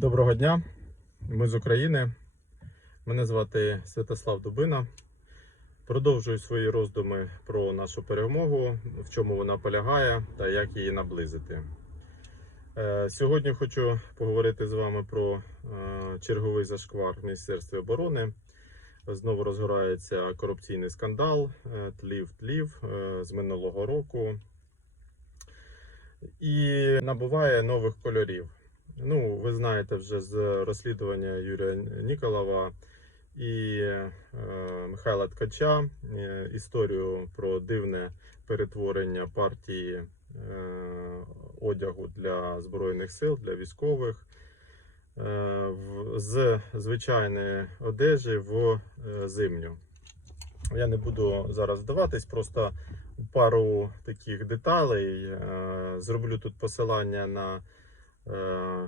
Доброго дня, ми з України. Мене звати Святослав Дубина. Продовжую свої роздуми про нашу перемогу, в чому вона полягає та як її наблизити. Е, Сьогодні хочу поговорити з вами про е, черговий зашквар в Міністерстві оборони. Знову розгорається корупційний скандал, е, тлів-тлів е, з минулого року і набуває нових кольорів. Ну, ви знаєте вже з розслідування Юрія Ніколова і е, Михайла Ткача е, історію про дивне перетворення партії е, одягу для збройних сил, для військових е, в- з звичайної одежі в е, зимню. Я не буду зараз вдаватись, просто пару таких деталей. Е, Зроблю тут посилання на е,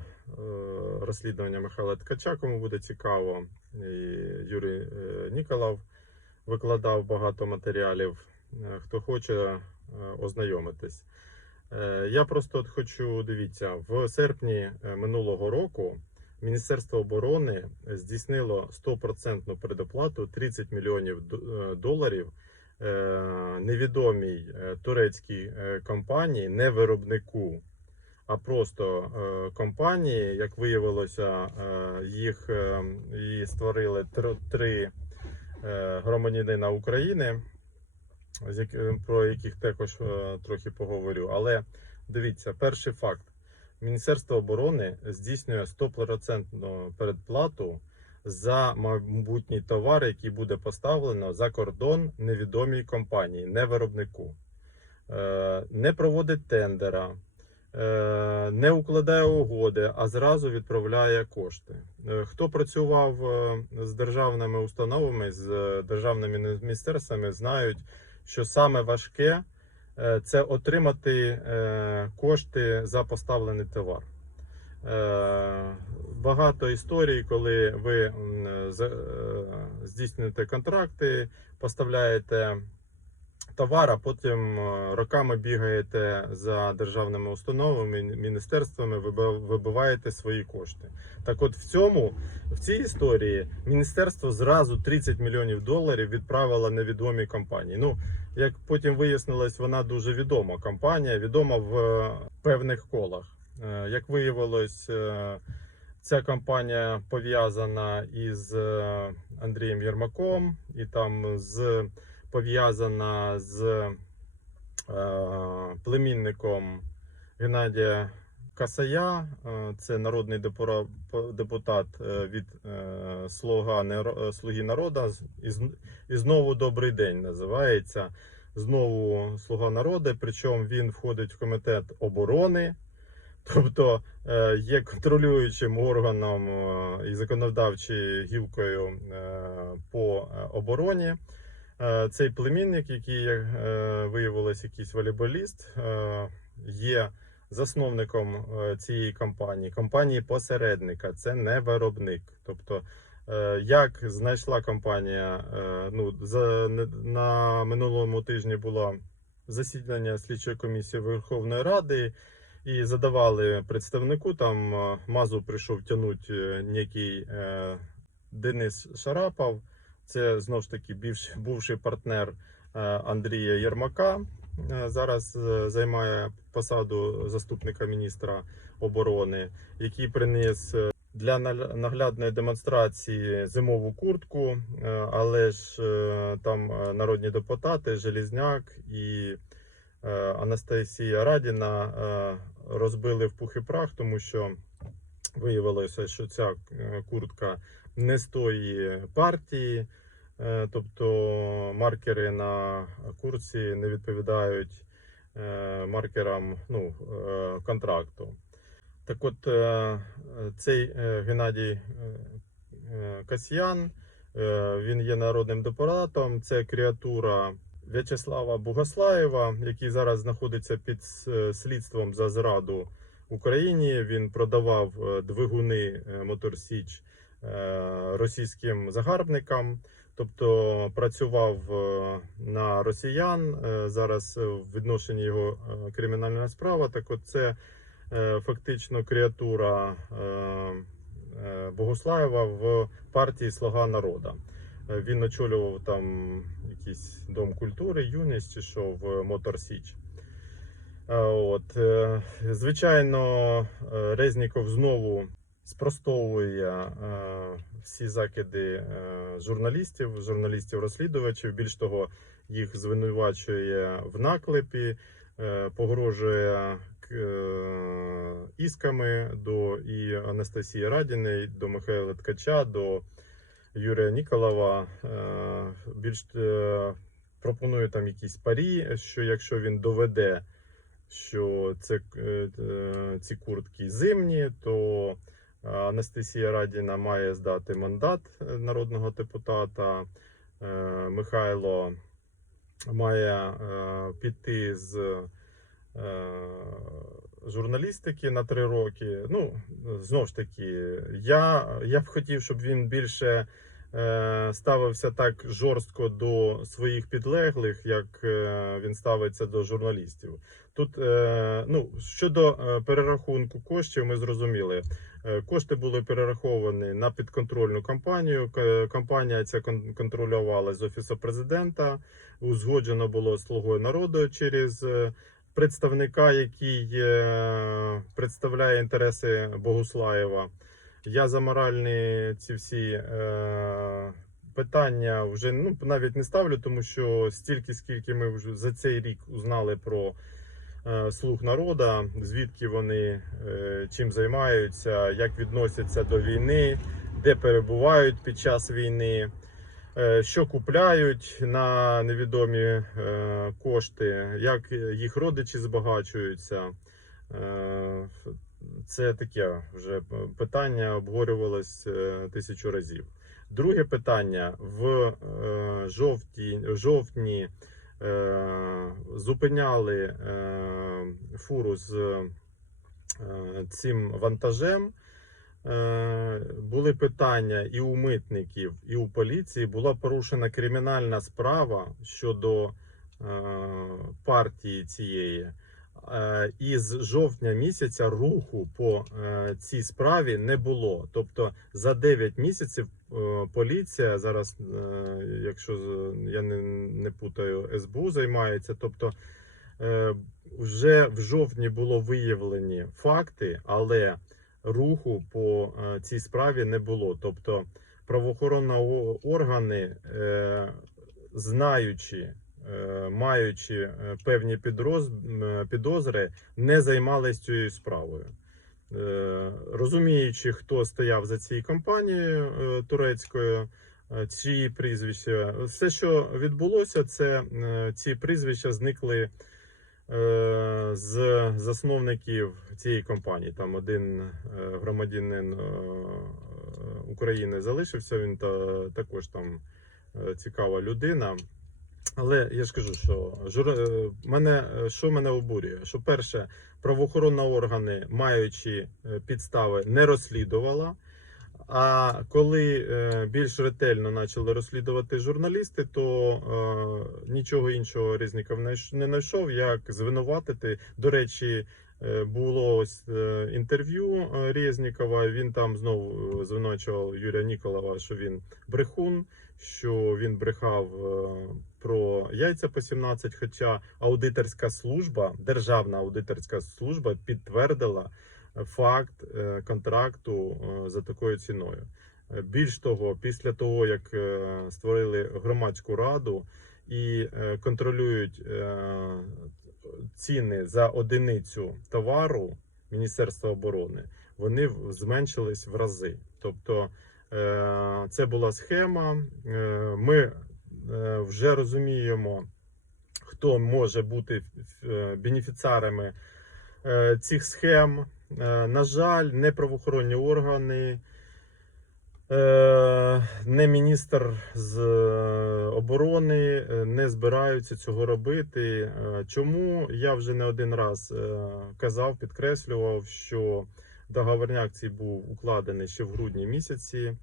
розслідування Михайла Ткача, кому буде цікаво. І Юрій е, Ніколав викладав багато матеріалів. Е, Хто хоче е, ознайомитись. Я просто от хочу дивіться, в серпні минулого року Міністерство оборони здійснило 100% предоплату 30 мільйонів доларів невідомій турецькій компанії, не виробнику, а просто е, компанії, як виявилося, е, їх е, її створили тр- три громадянина України, про яких також трохи поговорю. Але дивіться, перший факт. Міністерство оборони здійснює 100% передплату за майбутній товар, який буде поставлено за кордон невідомій компанії, не виробнику. Не проводить тендера, не укладає угоди, а зразу відправляє кошти. Е, Хто працював е, з державними установами, з е, державними міністерствами, знають, що саме важке е, це отримати е, кошти за поставлений товар. Е, Багато історій, коли ви е, здійснюєте контракти, поставляєте товар, а потім е, роками бігаєте за державними установами, міністерствами, виби- вибиваєте свої кошти. Так от в цьому, в цій історії, міністерство зразу 30 мільйонів доларів відправило невідомій компанії. Ну, як потім вияснилось, вона дуже відома компанія, відома в е, певних колах. Е, Як виявилось, ця компанія пов'язана із Андрієм Єрмаком, і там з пов'язана з е, племінником Геннадія Касая. Е, Це народний депутат е, від Слуга Слуги народа. З- І, і знову добрий день називається. Знову Слуга народу, причому він входить в комітет оборони. Тобто є контролюючим органом і законодавчою гілкою по обороні. Е, Цей племінник, який як е, виявилось, якийсь волейболіст, е, є засновником цієї компанії, компанії посередника. Це не виробник. Тобто, як знайшла компанія, ну за на минулому тижні було засідання слідчої комісії Верховної Ради. І задавали представнику. Там мазу прийшов тянуть е, некий Денис Шарапов. Це знову ж таки бівший, бувший партнер е, Андрія Єрмака. Е, Зараз е, займає посаду заступника міністра оборони, який приніс для наглядної демонстрації зимову куртку, але ж там народні депутати, Желізняк і Анастасія Радіна розбили в пух і прах, тому що виявилося, що ця куртка не з тої партії, тобто маркери на куртці не відповідають е, маркерам ну, е, контракту. Так от е, цей е, Геннадій е, е, Касьян, е, він є народним депутатом, це креатура В'ячеслава Бугаслаєва, який зараз знаходиться під слідством за зраду Україні. Він продавав е, двигуни е, Моторсіч е, російським загарбникам, тобто працював е, на росіян. Е, Зараз е, в відношенні його кримінальна справа. Так, от це фактично креатура Богуслаєва в партії Слуга народа. Він очолював там якийсь дом культури, юність чи що в Мотор Січ. От, звичайно, Резніков знову спростовує е, всі закиди е, журналістів, журналістів-розслідувачів. Більш того, їх звинувачує в наклепі, е, погрожує ісками до і Анастасії Радіної, до Михайла Ткача, до Юрія Ніколова. Більш е, пропонує там якісь парі, що якщо він доведе, що це ці куртки зимні, то Анастасія Радіна має здати мандат е, народного депутата. Е, Михайло має е, піти з журналістики на три роки. Ну, знову ж таки, я, я б хотів, щоб він більше ставився так жорстко до своїх підлеглих, як він ставиться до журналістів. Тут ну, щодо перерахунку коштів, ми зрозуміли. Е, Кошти були перераховані на підконтрольну кампанію. Кампанія ця кон- контролювалася з офісу президента. Узгоджено було слугою народу через е, представника, який е, представляє інтереси Богуслаєва. Я за моральні ці всі питання вже ну навіть не ставлю, тому що стільки, скільки ми вже за цей рік узнали про слуг народа, звідки вони е, чим займаються, як відносяться до війни, де перебувають під час війни, е, що купляють на невідомі е, кошти, як їх родичі збагачуються. Е, Це таке вже питання обговорювалось е, тисячу разів. Друге питання в е, жовті, жовтні е, зупиняли е, фуру з е, цим вантажем. Е, були питання і у митників, і у поліції. Була порушена кримінальна справа щодо е, партії цієї. Е, І з жовтня місяця руху по е, цій справі не було. Тобто за 9 місяців е, поліція зараз, якщо я не, не путаю, СБУ займається. Тобто вже в жовтні було виявлені факти, але руху по цій справі не було. Тобто правоохоронні органи, знаючи, маючи е, певні підроз, підозри, не займались цією справою. Е, Розуміючи, хто стояв за цією компанією е, турецькою, е, чиї прізвища, все, що відбулося, це е, ці прізвища зникли е, з засновників цієї компанії. Там один е, громадянин е, України залишився. Він та також там е, цікава людина. Але я ж кажу, що жур... е, мене е, що мене обурює? Що перше, правоохоронні органи, маючи е, підстави, не розслідувала. А коли більш ретельно почали розслідувати журналісти, то е, нічого іншого Резніков не йш- знайшов, як звинуватити. До речі, було ось інтерв'ю Резнікова. Він там знову звинувачував Юрія Ніколова, що він брехун, що він брехав про яйця по 17, Хоча аудиторська служба, державна аудиторська служба підтвердила факт е, контракту е, за такою ціною. Е, Більш того, після того як е, створили громадську раду і е, контролюють е, ціни за одиницю товару Міністерства оборони, вони зменшились в рази. Тобто е, це була схема. Е, Ми е, вже розуміємо, хто може бути е, бенефіціарами е, цих схем. Е, На жаль, не правоохоронні органи, е, не міністр з е, оборони е, не збираються цього робити. Е, Чому я вже не один раз е, казав, підкреслював, що договорняк цей був укладений ще в грудні місяці.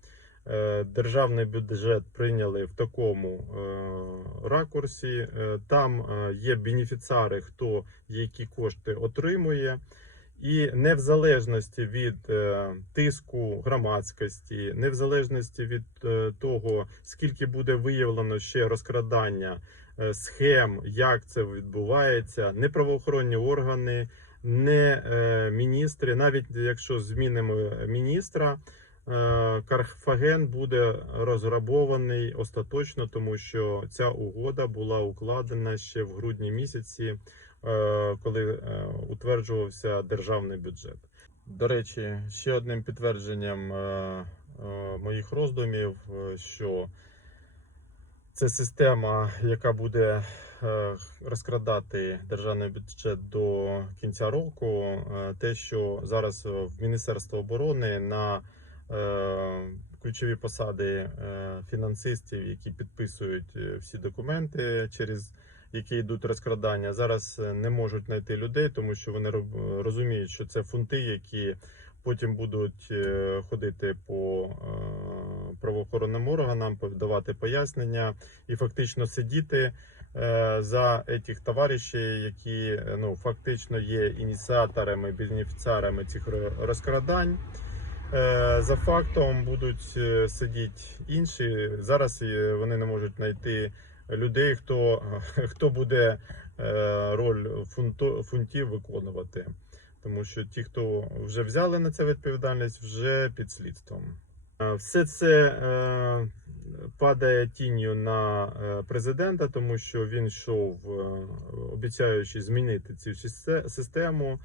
Е, Державний бюджет прийняли в такому е, ракурсі. Е, Там є бенефіціари, хто які кошти отримує. І не в залежності від тиску громадськості, не в залежності від того, скільки буде виявлено ще розкрадання схем, як це відбувається, не правоохоронні органи, не міністри, навіть якщо змінимо міністра. Е, Карфаген буде розграбований остаточно, тому що ця угода була укладена ще в грудні місяці е, коли е, утверджувався державний бюджет. До речі, ще одним підтвердженням моїх роздумів, що це система, яка буде розкрадати державний бюджет до кінця року. Те, що зараз в Міністерство оборони на ключові посади е, фінансистів, які підписують е, всі документи через які йдуть розкрадання, зараз е, не можуть знайти людей, тому що вони розуміють, що це фунти, які потім будуть е, ходити по е, правоохоронним органам, давати пояснення і фактично сидіти е, за цих товаришів, які е, ну фактично є ініціаторами, бенефіціарами цих розкрадань. Е, За фактом будуть е, сидіти інші. Зараз е, вони не можуть знайти людей, хто, хто буде роль фунто, фунтів виконувати. Тому що ті, хто вже взяли на це відповідальність, вже під слідством. Все це падає тінню на президента, тому що він йшов, обіцяючи змінити цю систему.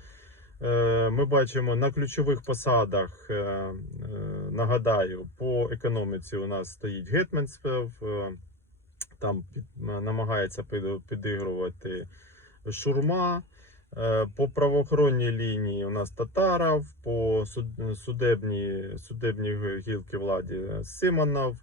Е, Ми бачимо на ключових посадах. е, е, Нагадаю, по економіці у нас стоїть Гетманцев, е, там намагається підігрувати шурма. По правоохоронній лінії у нас Татаров, по суд- судебній, судебній гілки владі Симонов,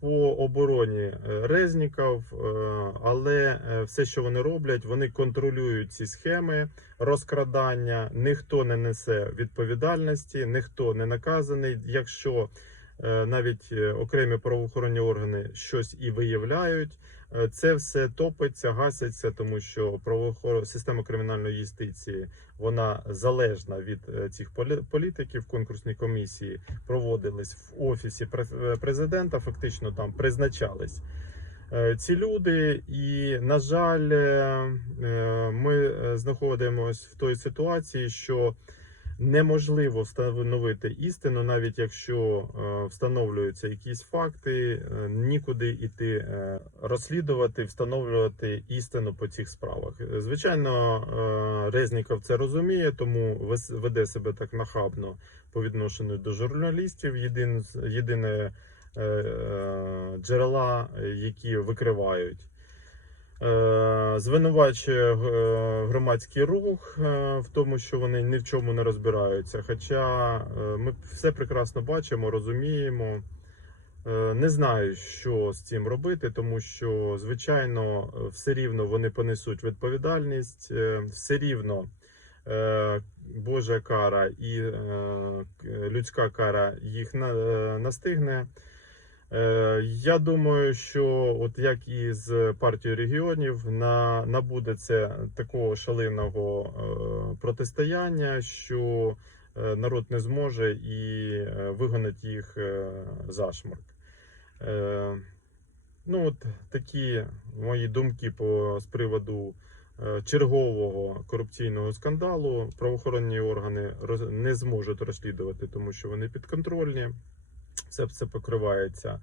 по обороні е, Резніков. е, Але е, все, що вони роблять, вони контролюють ці схеми розкрадання. Ніхто не несе відповідальності, ніхто не наказаний. Якщо е, навіть е, окремі правоохоронні органи щось і виявляють. Е, Це все топиться, гаситься, тому що система кримінальної юстиції вона залежна від е, цих полі- політиків. Конкурсні комісії проводились в офісі е, президента. Фактично там призначались ці люди, і на жаль, ми знаходимося в той ситуації, що неможливо встановити істину, навіть якщо е, встановлюються якісь факти, е, нікуди йти е, розслідувати, встановлювати істину по цих справах. Звичайно, Резніков це розуміє, тому веде себе так нахабно по відношенню до журналістів. Єдин, єдине е, е, джерела, які викривають. Е, Звинувачує е, громадський рух е, в тому, що вони ні в чому не розбираються. Хоча ми все прекрасно бачимо, розуміємо. Не знаю, що з цим робити, тому що, звичайно, все рівно вони понесуть відповідальність, все рівно Божа кара і людська кара їх на- настигне. Е, Я думаю, що от як і з партією регіонів, на набуде це такого шаленого е, протистояння, що е, народ не зможе і вигонить їх зашморк. Е, Ну, от такі мої думки по з приводу чергового корупційного скандалу. Правоохоронні органи не зможуть розслідувати, тому що вони підконтрольні. Це все покривається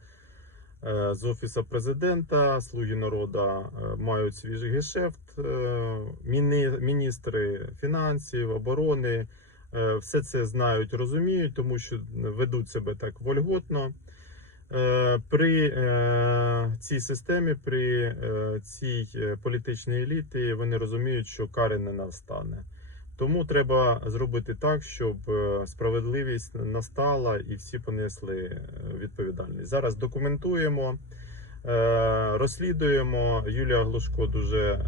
е, з офісу президента. Слуги народу е, мають свіжий гешефт. е, міні- Міністри фінансів, оборони все це знають, розуміють, тому що ведуть себе так вольготно. При цій системі, при цій політичній еліті, вони розуміють, що кари не настане. Тому треба зробити так, щоб е, справедливість настала і всі понесли е, відповідальність. Зараз документуємо, е, розслідуємо. Юлія Глушко дуже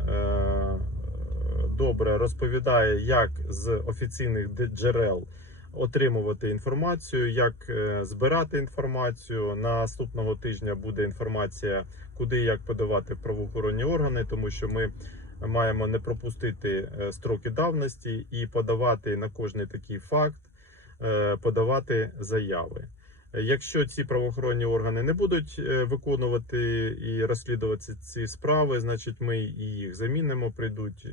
добре розповідає, як з офіційних джерел отримувати інформацію, як збирати інформацію. Наступного тижня буде інформація, куди і як подавати правоохоронні органи, тому що ми маємо не пропустити е, строки давності і подавати на кожний такий факт, е, подавати заяви. Е, Якщо ці правоохоронні органи не будуть виконувати і розслідувати ці справи, значить ми і їх замінимо. Прийдуть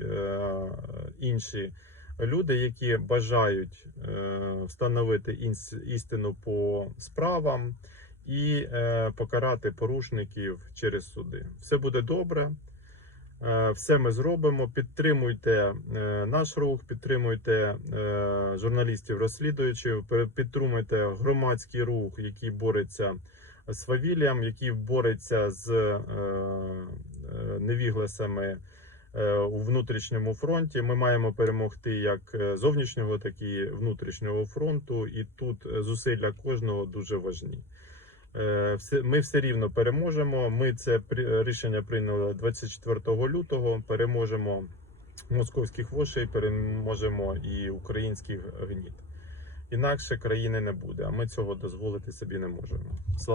інші люди, які бажають встановити істину по справам і покарати порушників через суди. Все буде добре. Е, Все ми зробимо. Підтримуйте е, наш рух, підтримуйте е, журналістів розслідуючих, підтримуйте громадський рух, який бореться з свавіллям, який бореться з невігласами у внутрішньому фронті. Ми маємо перемогти як зовнішнього, так і внутрішнього фронту. І тут зусилля кожного дуже важні. Е, Ми все рівно переможемо. Ми це рішення прийняли 24 лютого. Переможемо московських вошей, переможемо і українських гніт. Інакше країни не буде. А ми цього дозволити собі не можемо. Слава.